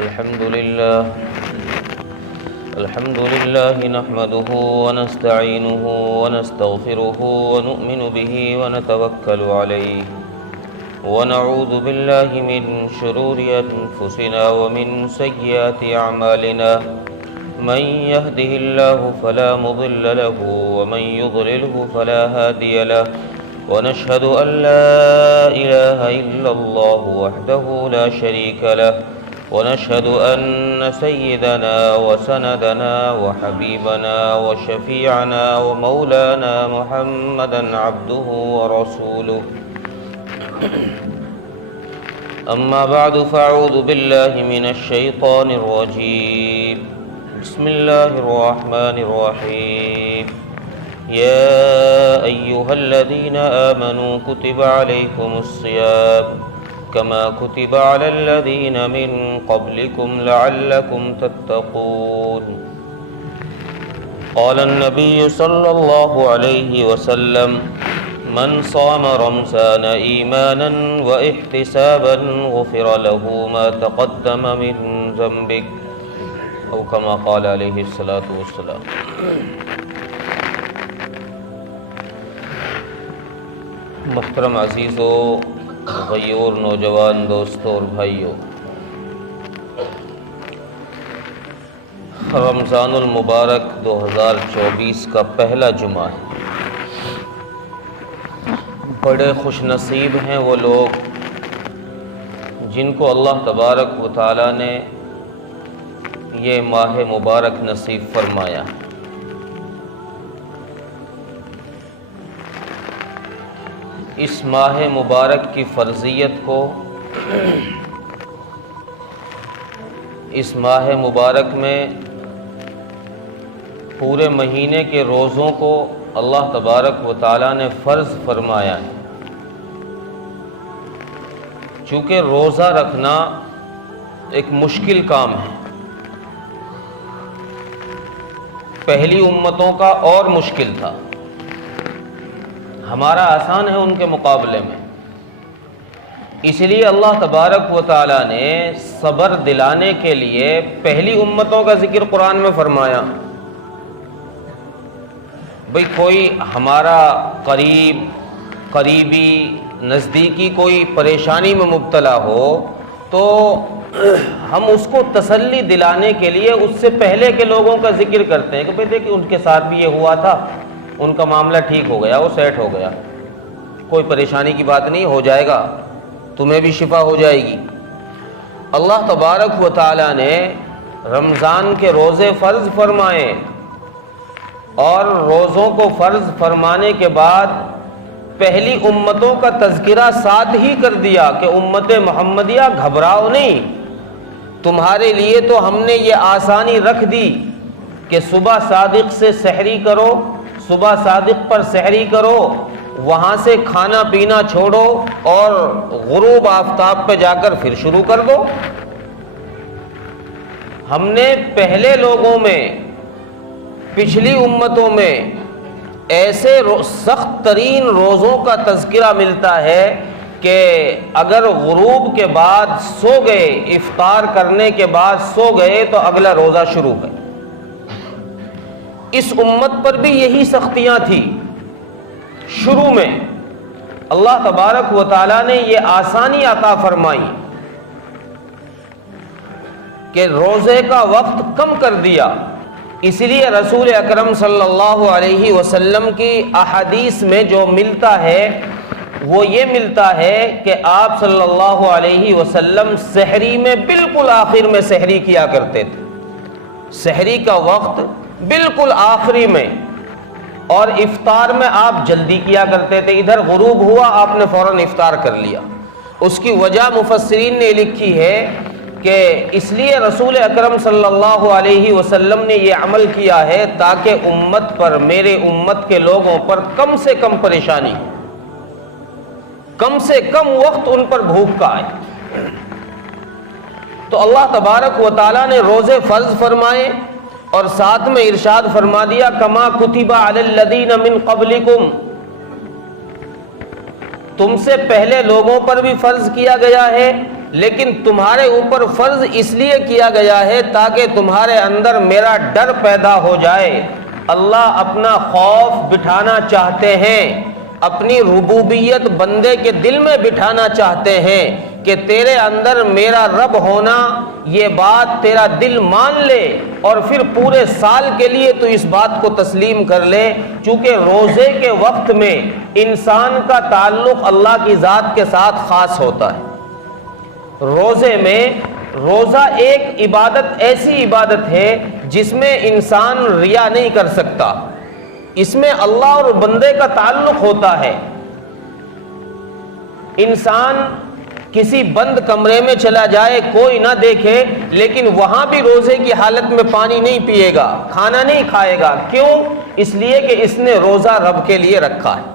الحمد لله نحمده ونستعينه ونستغفره ونؤمن به ونتوكل عليه ونعوذ بالله من شرور أنفسنا ومن سيئات أعمالنا من يهده الله فلا مضل له ومن يضلله فلا هادي له ونشهد أن لا إله إلا الله وحده لا شريك له ونشهد أن سيدنا وسندنا وحبيبنا وشفيعنا ومولانا محمدا عبده ورسوله أما بعد فأعوذ بالله من الشيطان الرجيم بسم الله الرحمن الرحيم يا أيها الذين آمنوا كتب عليكم الصيام كما كتب على الذين من قبلكم لعلكم تتقون قال النبي صلى الله عليه وسلم من صام رمضان إيمانا واحتسابا غفر له ما تقدم من ذنبه أو كما قال عليه الصلاة والسلام۔ محترم عزیزو، غیور نوجوان دوستوں اور بھائیوں، رمضان المبارک 2024 کا پہلا جمعہ ہے۔ بڑے خوش نصیب ہیں وہ لوگ جن کو اللہ تبارک و تعالی نے یہ ماہ مبارک نصیب فرمایا۔ اس ماہ مبارک کی فرضیت کو، اس ماہ مبارک میں پورے مہینے کے روزوں کو اللہ تبارک و تعالیٰ نے فرض فرمایا ہے۔ چونکہ روزہ رکھنا ایک مشکل کام ہے، پہلی امتوں کا اور مشکل تھا، ہمارا آسان ہے ان کے مقابلے میں۔ اس لیے اللہ تبارک و تعالیٰ نے صبر دلانے کے لیے پہلی امتوں کا ذکر قرآن میں فرمایا۔ بھئی کوئی ہمارا قریبی نزدیکی کوئی پریشانی میں مبتلا ہو تو ہم اس کو تسلی دلانے کے لیے اس سے پہلے کے لوگوں کا ذکر کرتے ہیں کہ بھئی دیکھیں ان کے ساتھ بھی یہ ہوا تھا، ان کا معاملہ ٹھیک ہو گیا، وہ سیٹ ہو گیا، کوئی پریشانی کی بات نہیں، ہو جائے گا، تمہیں بھی شفا ہو جائے گی۔ اللہ تبارک و تعالیٰ نے رمضان کے روزے فرض فرمائے، اور روزوں کو فرض فرمانے کے بعد پہلی امتوں کا تذکرہ ساتھ ہی کر دیا کہ امت محمدیہ گھبراؤ نہیں، تمہارے لیے تو ہم نے یہ آسانی رکھ دی کہ صبح صادق سے سحری کرو، صبح صادق پر سحری کرو، وہاں سے کھانا پینا چھوڑو اور غروب آفتاب پہ جا کر پھر شروع کر دو۔ ہم نے پہلے لوگوں میں، پچھلی امتوں میں ایسے سخت ترین روزوں کا تذکرہ ملتا ہے کہ اگر غروب کے بعد سو گئے، افطار کرنے کے بعد سو گئے تو اگلا روزہ شروع ہے۔ اس امت پر بھی یہی سختیاں تھیں شروع میں، اللہ تبارک و تعالیٰ نے یہ آسانی عطا فرمائی کہ روزے کا وقت کم کر دیا۔ اس لیے رسول اکرم صلی اللہ علیہ وسلم کی احادیث میں جو ملتا ہے وہ یہ ملتا ہے کہ آپ صلی اللہ علیہ وسلم سحری میں بالکل آخر میں سحری کیا کرتے تھے، سحری کا وقت بالکل آخری میں، اور افطار میں آپ جلدی کیا کرتے تھے، ادھر غروب ہوا آپ نے فوراً افطار کر لیا۔ اس کی وجہ مفسرین نے لکھی ہے کہ اس لیے رسول اکرم صلی اللہ علیہ وسلم نے یہ عمل کیا ہے تاکہ امت پر، میرے امت کے لوگوں پر کم سے کم پریشانی ہو، کم سے کم وقت ان پر بھوک کا آئے۔ تو اللہ تبارک و تعالیٰ نے روزے فرض فرمائے اور ساتھ میں ارشاد فرما دیا کما کتب علی الذین من قبلکم، تم سے پہلے لوگوں پر بھی فرض کیا گیا ہے لیکن تمہارے اوپر فرض اس لیے کیا گیا ہے تاکہ تمہارے اندر میرا ڈر پیدا ہو جائے۔ اللہ اپنا خوف بٹھانا چاہتے ہیں، اپنی ربوبیت بندے کے دل میں بٹھانا چاہتے ہیں کہ تیرے اندر میرا رب ہونا، یہ بات تیرا دل مان لے اور پھر پورے سال کے لیے تو اس بات کو تسلیم کر لے۔ چونکہ روزے کے وقت میں انسان کا تعلق اللہ کی ذات کے ساتھ خاص ہوتا ہے۔ روزے میں روزہ ایک عبادت ایسی عبادت ہے جس میں انسان ریا نہیں کر سکتا، اس میں اللہ اور بندے کا تعلق ہوتا ہے۔ انسان کسی بند کمرے میں چلا جائے، کوئی نہ دیکھے، لیکن وہاں بھی روزے کی حالت میں پانی نہیں پیے گا، کھانا نہیں کھائے گا۔ کیوں؟ اس لیے کہ اس نے روزہ رب کے لیے رکھا ہے،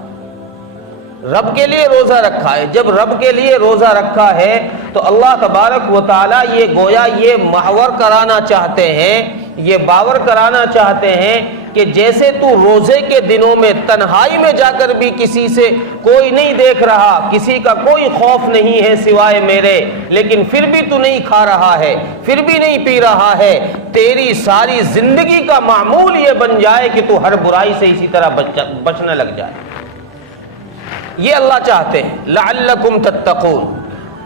رب کے لیے روزہ رکھا ہے۔ جب رب کے لیے روزہ رکھا ہے تو اللہ تبارک و تعالیٰ یہ گویا یہ محور کرانا چاہتے ہیں، یہ باور کرانا چاہتے ہیں کہ جیسے تو روزے کے دنوں میں تنہائی میں جا کر بھی کسی سے کوئی نہیں دیکھ رہا، کسی کا کوئی خوف نہیں ہے سوائے میرے، لیکن پھر بھی تو نہیں کھا رہا ہے، پھر بھی نہیں پی رہا ہے، تیری ساری زندگی کا معمول یہ بن جائے کہ تو ہر برائی سے اسی طرح بچنے لگ جائے۔ یہ اللہ چاہتے ہیں لعلکم تتقون،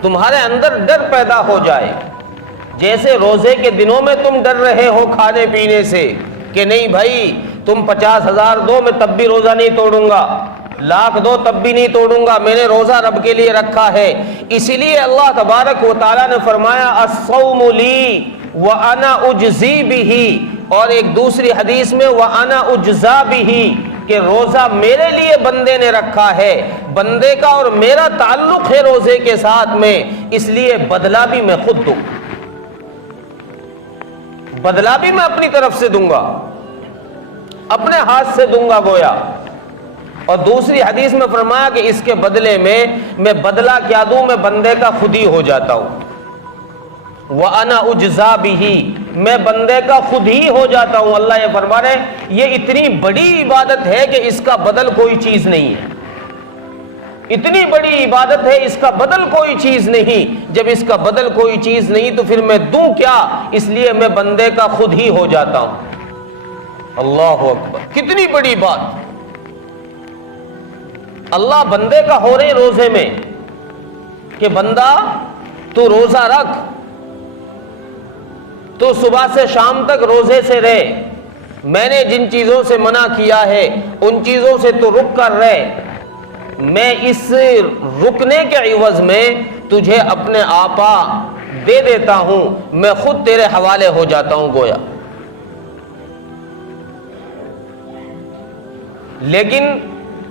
تمہارے اندر ڈر پیدا ہو جائے۔ جیسے روزے کے دنوں میں تم ڈر رہے ہو کھانے پینے سے کہ نہیں بھائی تم 50,000 دو میں تب بھی روزہ نہیں توڑوں گا، 1,00,000 دو تب بھی نہیں توڑوں گا، میں نے روزہ رب کے لیے رکھا ہے۔ اسی لیے اللہ تبارک و تعالیٰ نے فرمایا الصوم لی وانا اجزی بہ، اور ایک دوسری حدیث میں وانا اجزا بہ، کہ روزہ میرے لیے بندے نے رکھا ہے، بندے کا اور میرا تعلق ہے روزے کے ساتھ میں، اس لیے بدلہ بھی میں خود دوں، بدلہ بھی میں اپنی طرف سے دوں گا، اپنے ہاتھ سے دوں گا گویا۔ اور دوسری حدیث میں فرمایا کہ اس کے بدلے میں بدلہ کیا دوں، میں بندے کا خود ہی ہو جاتا ہوں۔ وَأَنَا أُجْزَى بِهِ، میں بندے کا خود ہی ہو جاتا ہوں۔ اللہ یہ فرما رہے ہیں یہ اتنی بڑی عبادت ہے کہ اس کا بدل کوئی چیز نہیں ہے، اتنی بڑی عبادت ہے اس کا بدل کوئی چیز نہیں۔ جب اس کا بدل کوئی چیز نہیں تو پھر میں دوں کیا؟ اس لیے میں بندے کا خود ہی ہو جاتا ہوں۔ اللہ اکبر، کتنی بڑی بات! اللہ بندے کا ہو رہے روزے میں کہ بندہ تو روزہ رکھ، تو صبح سے شام تک روزے سے رہ، میں نے جن چیزوں سے منع کیا ہے ان چیزوں سے تو رک کر رہ، میں اس رکنے کے عوض میں تجھے اپنے آپا دے دیتا ہوں، میں خود تیرے حوالے ہو جاتا ہوں گویا۔ لیکن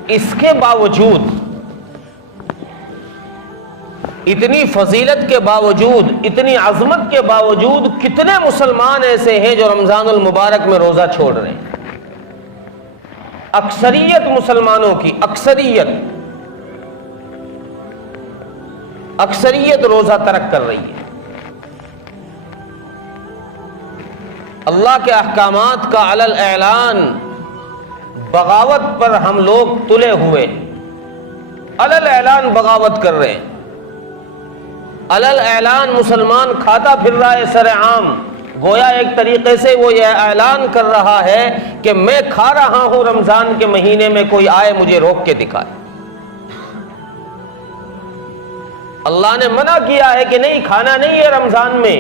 اس کے باوجود، اتنی فضیلت کے باوجود، اتنی عظمت کے باوجود کتنے مسلمان ایسے ہیں جو رمضان المبارک میں روزہ چھوڑ رہے ہیں؟ اکثریت مسلمانوں کی، اکثریت روزہ ترک کر رہی ہے۔ اللہ کے احکامات کا علی الاعلان بغاوت پر ہم لوگ تلے ہوئے، علی الاعلان بغاوت کر رہے ہیں، علی الاعلان مسلمان کھاتا پھر رہا ہے سر عام، گویا ایک طریقے سے وہ یہ اعلان کر رہا ہے کہ میں کھا رہا ہوں رمضان کے مہینے میں، کوئی آئے مجھے روک کے دکھائے۔ اللہ نے منع کیا ہے کہ نہیں کھانا نہیں ہے رمضان میں،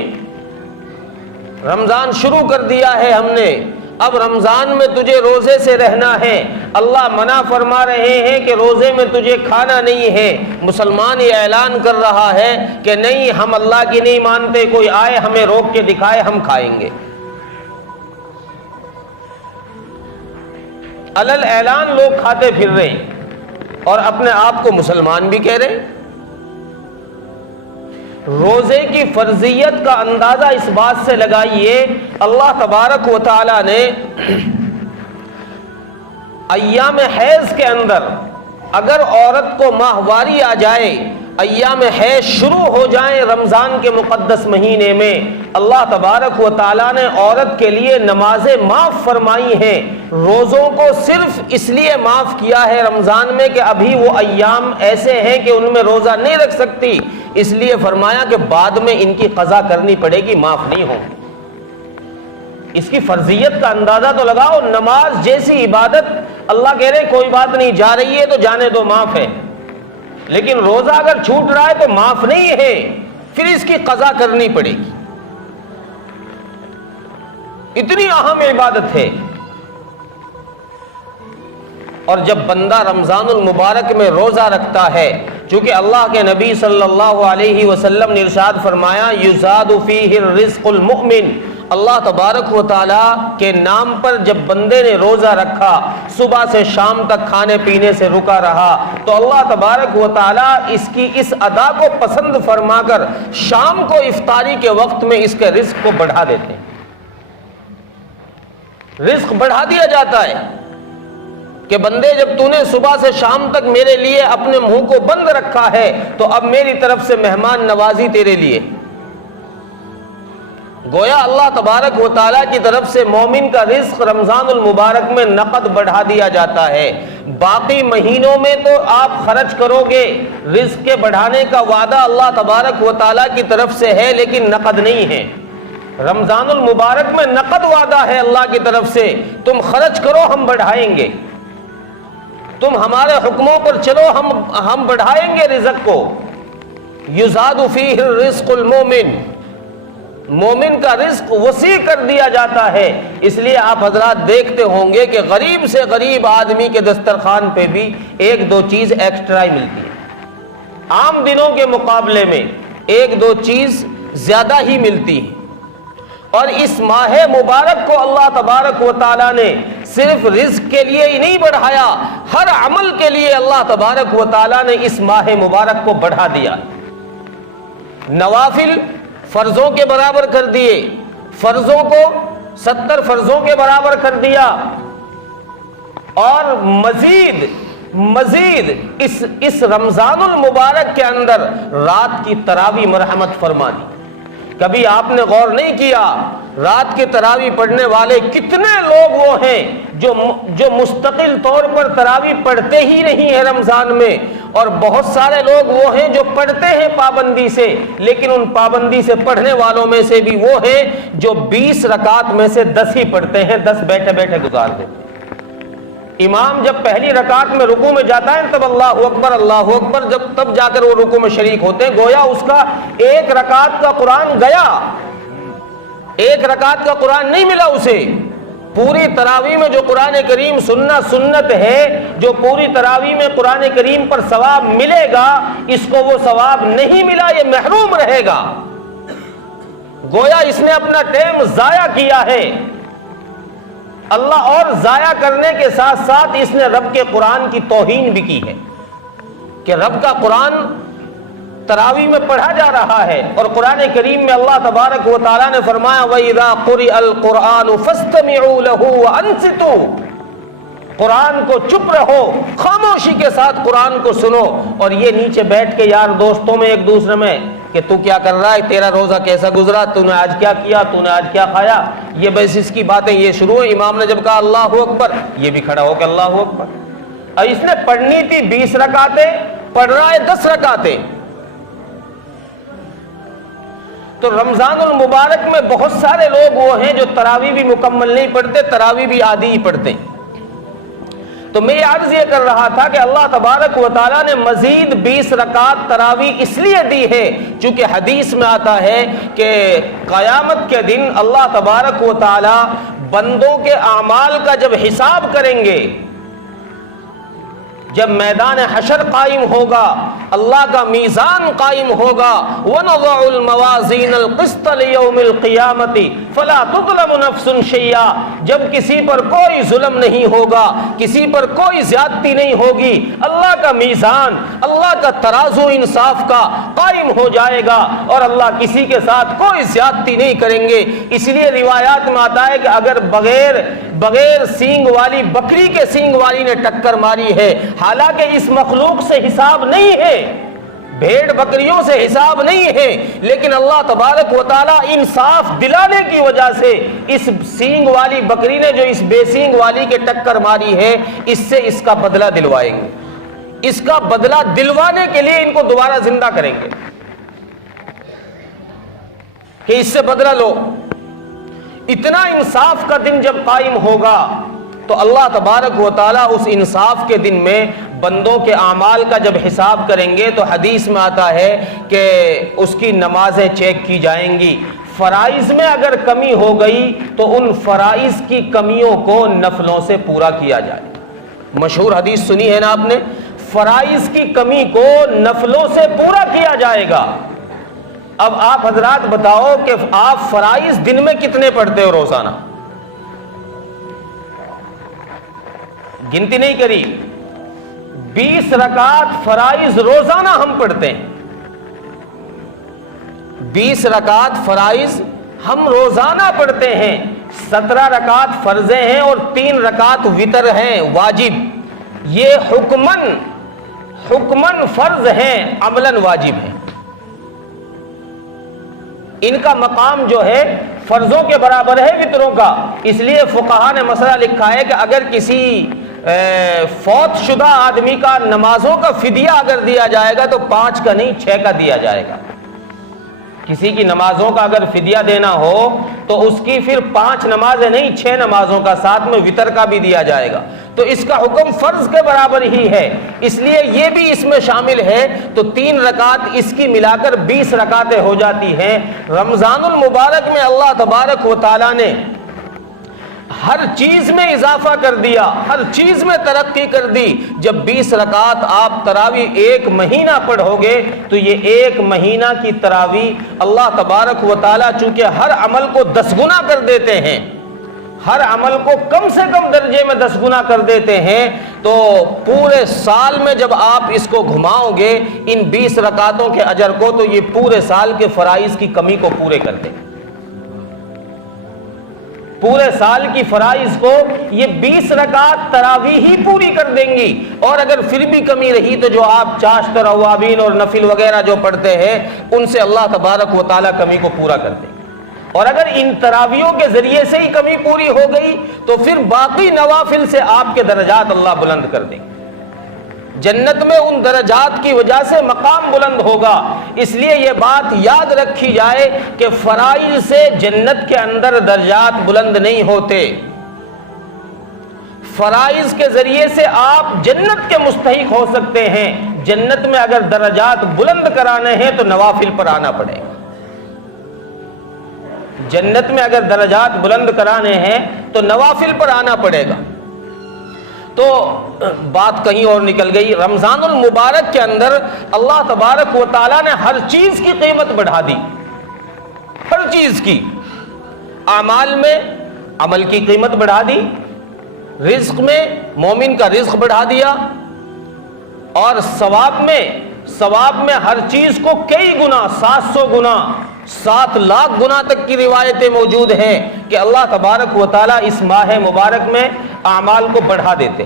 رمضان شروع کر دیا ہے ہم نے، اب رمضان میں تجھے روزے سے رہنا ہے۔ اللہ منع فرما رہے ہیں کہ روزے میں تجھے کھانا نہیں ہے، مسلمان یہ اعلان کر رہا ہے کہ نہیں ہم اللہ کی نہیں مانتے، کوئی آئے ہمیں روک کے دکھائے ہم کھائیں گے۔ علی الاعلان لوگ کھاتے پھر رہے ہیں اور اپنے آپ کو مسلمان بھی کہہ رہے ہیں۔ روزے کی فرضیت کا اندازہ اس بات سے لگائیے، اللہ تبارک و تعالی نے ایام حیض کے اندر اگر عورت کو ماہواری آ جائے، ایام حیض شروع ہو جائیں رمضان کے مقدس مہینے میں، اللہ تبارک و تعالیٰ نے عورت کے لیے نمازیں معاف فرمائی ہیں۔ روزوں کو صرف اس لیے معاف کیا ہے رمضان میں کہ ابھی وہ ایام ایسے ہیں کہ ان میں روزہ نہیں رکھ سکتی، اس لیے فرمایا کہ بعد میں ان کی قضا کرنی پڑے گی، معاف نہیں ہوں۔ اس کی فرضیت کا اندازہ تو لگاؤ، نماز جیسی عبادت اللہ کہہ رہے کوئی بات نہیں، جا رہی ہے تو جانے دو، معاف ہے، لیکن روزہ اگر چھوٹ رہا ہے تو معاف نہیں ہے، پھر اس کی قضا کرنی پڑے گی۔ اتنی اہم عبادت ہے۔ اور جب بندہ رمضان المبارک میں روزہ رکھتا ہے، چونکہ اللہ کے نبی صلی اللہ علیہ وسلم نے ارشاد فرمایا یزاد فیہ الرزق المؤمن، اللہ تبارک و تعالیٰ کے نام پر جب بندے نے روزہ رکھا، صبح سے شام تک کھانے پینے سے رکا رہا، تو اللہ تبارک و تعالیٰ اس کی اس ادا کو پسند فرما کر شام کو افطاری کے وقت میں اس کے رزق کو بڑھا دیتے ہیں، رزق بڑھا دیا جاتا ہے کہ بندے جب تو نے صبح سے شام تک میرے لیے اپنے منہ کو بند رکھا ہے تو اب میری طرف سے مہمان نوازی تیرے لیے۔ گویا اللہ تبارک و تعالیٰ کی طرف سے مومن کا رزق رمضان المبارک میں نقد بڑھا دیا جاتا ہے۔ باقی مہینوں میں تو آپ خرچ کرو گے، رزق کے بڑھانے کا وعدہ اللہ تبارک و تعالیٰ کی طرف سے ہے لیکن نقد نہیں ہے۔ رمضان المبارک میں نقد وعدہ ہے اللہ کی طرف سے، تم خرچ کرو ہم بڑھائیں گے، تم ہمارے حکموں پر چلو ہم بڑھائیں گے رزق کو۔ یزاد فیہ الرزق المومن، مومن کا رزق وسیع کر دیا جاتا ہے۔ اس لیے آپ حضرات دیکھتے ہوں گے کہ غریب سے غریب آدمی کے دسترخوان پہ بھی ایک دو چیز ایکسٹرا ہی ملتی ہے، عام دنوں کے مقابلے میں ایک دو چیز زیادہ ہی ملتی ہے۔ اور اس ماہ مبارک کو اللہ تبارک و تعالیٰ نے صرف رزق کے لیے ہی نہیں بڑھایا، ہر عمل کے لیے اللہ تبارک و تعالیٰ نے اس ماہ مبارک کو بڑھا دیا۔ نوافل فرضوں کے برابر کر دیے، فرضوں کو 70 فرضوں کے برابر کر دیا، اور مزید اس رمضان المبارک کے اندر رات کی تراویح مرحمت فرما دی۔ کبھی آپ نے غور نہیں کیا رات کی تراویح پڑھنے والے کتنے لوگ وہ ہیں جو مستقل طور پر تراویح پڑھتے ہی نہیں ہیں رمضان میں، اور بہت سارے لوگ وہ ہیں جو پڑھتے ہیں پابندی سے، لیکن ان پابندی سے پڑھنے والوں میں سے بھی وہ ہیں جو 20 رکعت میں سے 10 ہی پڑھتے ہیں، 10 بیٹھے بیٹھے گزار دیتے ہیں۔ امام جب پہلی رکعت میں رکوع میں جاتا ہے تب اللہ اکبر، جب تب جا کر وہ رکوع میں شریک ہوتے ہیں، گویا اس کا ایک رکعت کا قرآن گیا، ایک رکعت کا قرآن نہیں ملا اسے۔ پوری تراویح میں جو قرآن کریم سنت ہے، جو پوری تراویح میں قرآن کریم پر ثواب ملے گا، اس کو وہ ثواب نہیں ملا، یہ محروم رہے گا۔ گویا اس نے اپنا ٹائم ضائع کیا ہے اللہ، اور ضائع کرنے کے ساتھ ساتھ اس نے رب کے قرآن کی توہین بھی کی ہے کہ رب کا قرآن تراویح میں پڑھا جا رہا ہے، اور قرآن کریم میں اللہ تبارک و تعالیٰ نے فرمایا وَإِذَا قُرِئَ الْقُرْآنُ فَاسْتَمِعُوا لَهُ وَأَنصِتُوا، قرآن کو چپ رہو، خاموشی کے ساتھ قرآن کو سنو۔ اور یہ نیچے بیٹھ کے یار دوستوں میں ایک دوسرے میں کہ تو کیا کر رہا ہے، تیرا روزہ کیسا گزرا، تو نے آج کیا کیا، تو نے آج کیا کھایا، یہ بس اس کی باتیں یہ شروع ہوئی۔ امام نے جب کہا اللہ اکبر، یہ بھی کھڑا ہو کے اللہ اکبر۔ اور اس نے پڑھنی تھی 20 رکعتیں، پڑھ رہا ہے 10 رکعتیں۔ تو رمضان المبارک میں بہت سارے لوگ وہ ہیں جو تراویح بھی مکمل نہیں پڑھتے، تراویح بھی آدھی ہی پڑھتے۔ تو میں عرض یہ کر رہا تھا کہ اللہ تبارک و تعالیٰ نے مزید 20 رکعت تراویح اس لیے دی ہے چونکہ حدیث میں آتا ہے کہ قیامت کے دن اللہ تبارک و تعالیٰ بندوں کے اعمال کا جب حساب کریں گے، جب میدان حشر قائم ہوگا، اللہ کا میزان قائم ہوگا، وَنَضَعُ الْمَوَازِينَ الْقِسْطَ لِيَوْمِ الْقِيَامَةِ فَلَا تُظْلَمُ نَفْسٌ شَيْئًا، جب کسی پر کوئی ظلم نہیں ہوگا، کسی پر کوئی زیادتی نہیں ہوگی، اللہ کا میزان، اللہ کا ترازو انصاف کا قائم ہو جائے گا، اور اللہ کسی کے ساتھ کوئی زیادتی نہیں کریں گے۔ اس لیے روایات میں آتا ہے کہ اگر بغیر سینگ والی بکری کے سینگ والی نے ٹکر ماری ہے، حالانکہ اس مخلوق سے حساب نہیں ہے، بھیڑ بکریوں سے حساب نہیں ہے، لیکن اللہ تبارک و تعالیٰ انصاف دلانے کی وجہ سے اس سینگ والی بکری نے جو اس بے سینگ والی کے ٹکر ماری ہے، اس سے اس کا بدلہ دلوائیں گے، اس کا بدلہ دلوانے کے لیے ان کو دوبارہ زندہ کریں گے۔ کہ اس سے بدلہ لو۔ اتنا انصاف کا دن جب قائم ہوگا تو اللہ تبارک و تعالیٰ اس انصاف کے دن میں بندوں کے اعمال کا جب حساب کریں گے تو حدیث میں آتا ہے کہ اس کی نمازیں چیک کی جائیں گی، فرائض میں اگر کمی ہو گئی تو ان فرائض کی کمیوں کو نفلوں سے پورا کیا جائے۔ مشہور حدیث سنی ہے نا آپ نے، فرائض کی کمی کو نفلوں سے پورا کیا جائے گا۔ اب آپ حضرات بتاؤ کہ آپ فرائض دن میں کتنے پڑھتے ہو روزانہ؟ گنتی نہیں کری، 20 رکعت فرائض روزانہ ہم پڑھتے ہیں، 20 رکعت فرائض ہم روزانہ پڑھتے ہیں، 17 رکعت فرضیں ہیں اور 3 رکعت وتر ہیں واجب۔ یہ حکمن فرض ہیں، عملاً واجب ہیں۔ ان کا مقام جو ہے فرضوں کے برابر ہے وتروں کا، اس لیے فقہا نے مسئلہ لکھا ہے کہ اگر کسی فوت شدہ آدمی کا نمازوں کا فدیہ اگر دیا جائے گا تو 5 کا نہیں 6 کا دیا جائے گا۔ کسی کی نمازوں کا اگر فدیہ دینا ہو تو اس کی پھر 5 نمازیں نہیں 6 نمازوں کا، ساتھ میں وتر کا بھی دیا جائے گا، تو اس کا حکم فرض کے برابر ہی ہے، اس لیے یہ بھی اس میں شامل ہے۔ تو 3 رکعت اس کی ملا کر 20 رکعتیں ہو جاتی ہیں۔ رمضان المبارک میں اللہ تبارک و تعالیٰ نے ہر چیز میں اضافہ کر دیا، ہر چیز میں ترقی کر دی۔ جب 20 رکعت آپ تراویح 1 مہینہ پڑھو گے تو یہ 1 مہینہ کی تراویح اللہ تبارک و تعالیٰ چونکہ ہر عمل کو 10 گنا کر دیتے ہیں، ہر عمل کو کم سے کم درجے میں 10 گنا کر دیتے ہیں، تو پورے سال میں جب آپ اس کو گھماؤ گے ان 20 رکعتوں کے اجر کو، تو یہ پورے سال کے فرائض کی کمی کو پورے کر دیں گے۔ پورے سال کی فرائض کو یہ 20 رکعت تراویح ہی پوری کر دیں گی، اور اگر پھر بھی کمی رہی تو جو آپ چاشت اور اوابین اور نفل وغیرہ جو پڑھتے ہیں ان سے اللہ تبارک و تعالیٰ کمی کو پورا کر دیں گے۔ اور اگر ان تراویحوں کے ذریعے سے ہی کمی پوری ہو گئی تو پھر باقی نوافل سے آپ کے درجات اللہ بلند کر دیں گے۔ جنت میں ان درجات کی وجہ سے مقام بلند ہوگا۔ اس لیے یہ بات یاد رکھی جائے کہ فرائض سے جنت کے اندر درجات بلند نہیں ہوتے، فرائض کے ذریعے سے آپ جنت کے مستحق ہو سکتے ہیں۔ جنت میں اگر درجات بلند کرانے ہیں تو نوافل پر آنا پڑے گا۔ جنت میں اگر درجات بلند کرانے ہیں تو نوافل پر آنا پڑے گا۔ تو بات کہیں اور نکل گئی۔ رمضان المبارک کے اندر اللہ تبارک و تعالیٰ نے ہر چیز کی قیمت بڑھا دی، ہر چیز کی۔ اعمال میں عمل کی قیمت بڑھا دی، رزق میں مومن کا رزق بڑھا دیا، اور ثواب میں ہر چیز کو کئی گنا، 700 گنا، 7 لاکھ گنا تک کی روایتیں موجود ہیں کہ اللہ تبارک و تعالیٰ اس ماہ مبارک میں اعمال کو بڑھا دیتے۔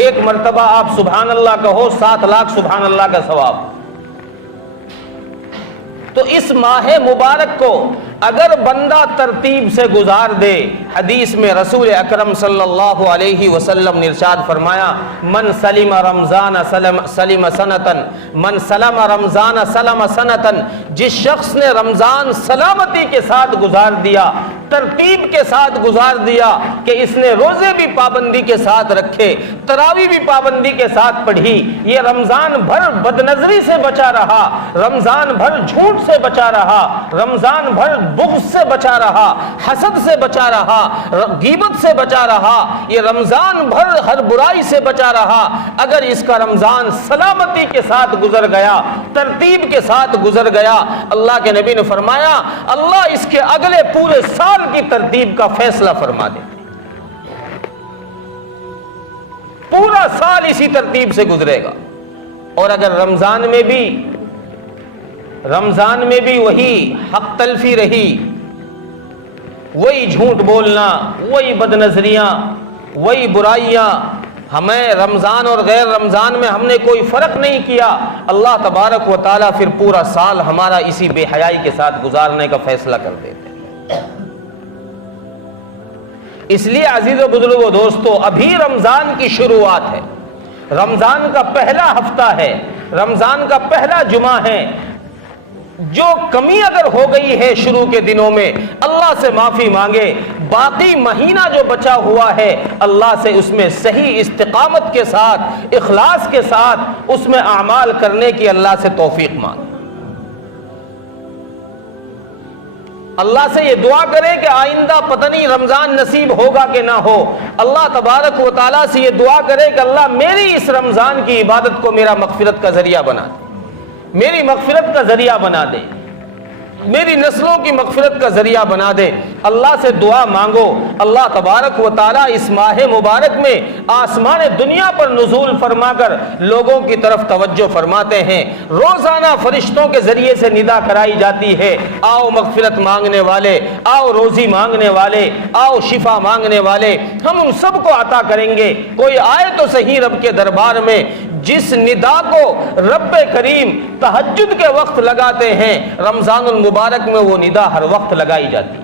ایک مرتبہ آپ سبحان اللہ کہو، 7 لاکھ سبحان اللہ کا ثواب۔ تو اس ماہ مبارک کو اگر بندہ ترتیب سے گزار دے، حدیث میں رسول اکرم صلی اللہ علیہ وسلم نے ارشاد فرمایا، من سلم رمضان سلم سنتن، من سلم رمضان سلم سنتن، جس شخص نے رمضان سلامتی کے ساتھ گزار دیا، ترتیب کے ساتھ گزار دیا کہ اس نے روزے بھی پابندی کے ساتھ رکھے، تراویح بھی پابندی کے ساتھ پڑھی، یہ رمضان بھر بدنظری سے بچا رہا، رمضان بھر جھوٹ سے بچا رہا، رمضان بھر بغض سے بچا رہا، حسد سے بچا رہا، غیبت سے بچا رہا، یہ رمضان بھر ہر برائی سے بچا رہا، اگر اس کا رمضان سلامتی کے ساتھ گزر گیا، ترتیب کے ساتھ گزر گیا، اللہ کے نبی نے فرمایا اللہ اس کے اگلے پورے سال کی ترتیب کا فیصلہ فرما دے، پورا سال اسی ترتیب سے گزرے گا۔ اور اگر رمضان میں بھی وہی حق تلفی رہی، وہی جھوٹ بولنا، وہی بدنظریاں، وہی برائیاں، ہمیں رمضان اور غیر رمضان میں ہم نے کوئی فرق نہیں کیا، اللہ تبارک و تعالیٰ پھر پورا سال ہمارا اسی بے حیائی کے ساتھ گزارنے کا فیصلہ کر دیتے ہیں۔ اس لیے عزیز و بزرگو دوستو، ابھی رمضان کی شروعات ہے، رمضان کا پہلا ہفتہ ہے، رمضان کا پہلا جمعہ ہے، جو کمی اگر ہو گئی ہے شروع کے دنوں میں اللہ سے معافی مانگے، باقی مہینہ جو بچا ہوا ہے اللہ سے اس میں صحیح استقامت کے ساتھ، اخلاص کے ساتھ اس میں اعمال کرنے کی اللہ سے توفیق مانگے۔ اللہ سے یہ دعا کرے کہ آئندہ پتہ نہیں رمضان نصیب ہوگا کہ نہ ہو، اللہ تبارک و تعالیٰ سے یہ دعا کرے کہ اللہ میری اس رمضان کی عبادت کو میرا مغفرت کا ذریعہ بنا دے، میری مغفرت کا ذریعہ بنا دے، میری نسلوں کی مغفرت کا ذریعہ بنا دے۔ اللہ سے دعا مانگو، اللہ تبارک و تعالیٰ اس ماہ مبارک میں آسمان دنیا پر نزول فرما کر لوگوں کی طرف توجہ فرماتے ہیں۔ روزانہ فرشتوں کے ذریعے سے ندا کرائی جاتی ہے، آؤ مغفرت مانگنے والے، آؤ روزی مانگنے والے، آؤ شفا مانگنے والے، ہم ان سب کو عطا کریں گے۔ کوئی آئے تو صحیح رب کے دربار میں، جس ندا کو رب کریم تہجد کے وقت لگاتے ہیں، رمضان المبارک میں وہ ندا ہر وقت لگائی جاتی ہے۔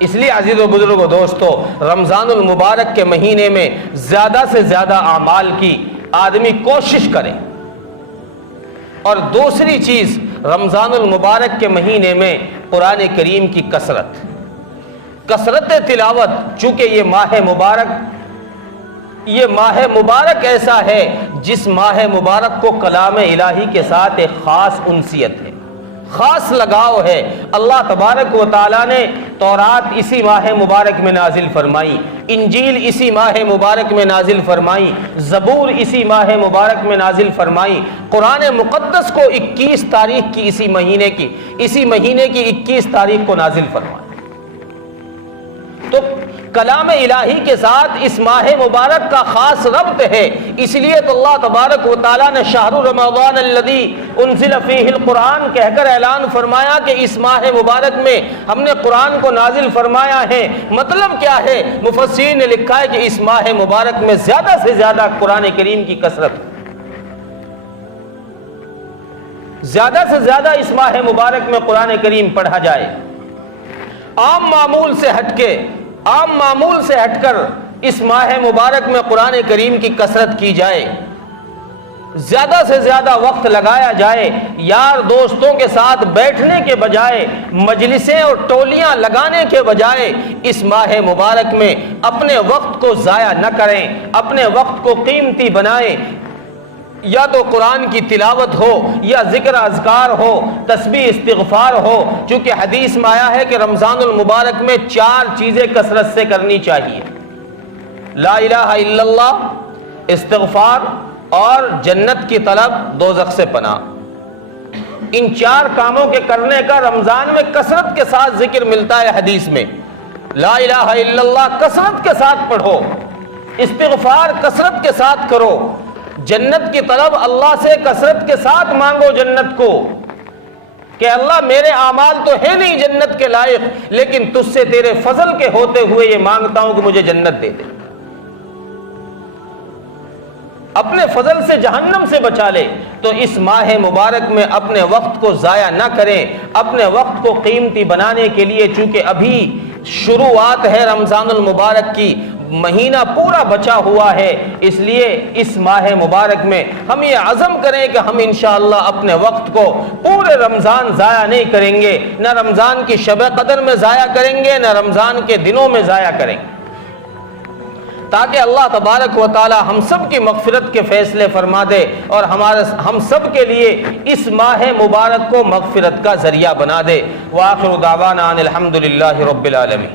اس لیے عزیز و بزرگو دوستو، رمضان المبارک کے مہینے میں زیادہ سے زیادہ اعمال کی آدمی کوشش کرے۔ اور دوسری چیز، رمضان المبارک کے مہینے میں قرآن کریم کی کثرت تلاوت، چونکہ یہ ماہ مبارک ایسا ہے جس ماہ مبارک کو کلام الہی کے ساتھ ایک خاص انسیت ہے، خاص لگاؤ ہے۔ اللہ تبارک و تعالیٰ نے تورات اسی ماہ مبارک میں نازل فرمائی، انجیل اسی ماہ مبارک میں نازل فرمائی، زبور اسی ماہ مبارک میں نازل فرمائی، قرآن مقدس کو 21 تاریخ کی اسی مہینے کی 21 تاریخ کو نازل فرمائی۔ تو کلام الہی کے ساتھ اس ماہ مبارک کا خاص ربط ہے، اس لیے تو اللہ تبارک و تعالیٰ نے شہر رمضان الذی انزل فیہ القرآن کہہ کر اعلان فرمایا کہ اس ماہ مبارک میں ہم نے قرآن کو نازل فرمایا ہے۔ مطلب کیا ہے؟ مفسرین نے لکھا ہے کہ اس ماہ مبارک میں زیادہ سے زیادہ قرآن کریم کی کثرت، زیادہ سے زیادہ اس ماہ مبارک میں قرآن کریم پڑھا جائے۔ عام معمول سے ہٹ کر اس ماہ مبارک میں قرآن کریم کی کثرت کی جائے، زیادہ سے زیادہ وقت لگایا جائے، یار دوستوں کے ساتھ بیٹھنے کے بجائے، مجلسیں اور ٹولیاں لگانے کے بجائے اس ماہ مبارک میں اپنے وقت کو ضائع نہ کریں، اپنے وقت کو قیمتی بنائیں۔ یا تو قرآن کی تلاوت ہو، یا ذکر اذکار ہو، تسبیح استغفار ہو، چونکہ حدیث میں آیا ہے کہ رمضان المبارک میں 4 چیزیں کثرت سے کرنی چاہیے: لا الہ الا اللہ، استغفار، اور جنت کی طلب، دوزخ سے پناہ۔ ان 4 کاموں کے کرنے کا رمضان میں کثرت کے ساتھ ذکر ملتا ہے حدیث میں۔ لا الہ الا اللہ کثرت کے ساتھ پڑھو، استغفار کثرت کے ساتھ کرو، جنت کی طلب اللہ سے کثرت کے ساتھ مانگو جنت کو، کہ اللہ میرے اعمال تو ہے نہیں جنت کے لائق، لیکن تجھ سے تیرے فضل کے ہوتے ہوئے یہ مانگتا ہوں کہ مجھے جنت دے دے، اپنے فضل سے جہنم سے بچا لے۔ تو اس ماہ مبارک میں اپنے وقت کو ضائع نہ کریں، اپنے وقت کو قیمتی بنانے کے لیے، چونکہ ابھی شروعات ہے رمضان المبارک کی، مہینہ پورا بچا ہوا ہے، اس لیے اس ماہ مبارک میں ہم یہ عزم کریں کہ ہم انشاءاللہ اپنے وقت کو پورے رمضان ضائع نہیں کریں گے، نہ رمضان کی شب قدر میں ضائع کریں گے، نہ رمضان کے دنوں میں ضائع کریں گے، تاکہ اللہ تبارک و تعالی ہم سب کی مغفرت کے فیصلے فرما دے اور ہم سب کے لیے اس ماہ مبارک کو مغفرت کا ذریعہ بنا دے۔ وآخر دعوانا ان الحمدللہ رب العالمین۔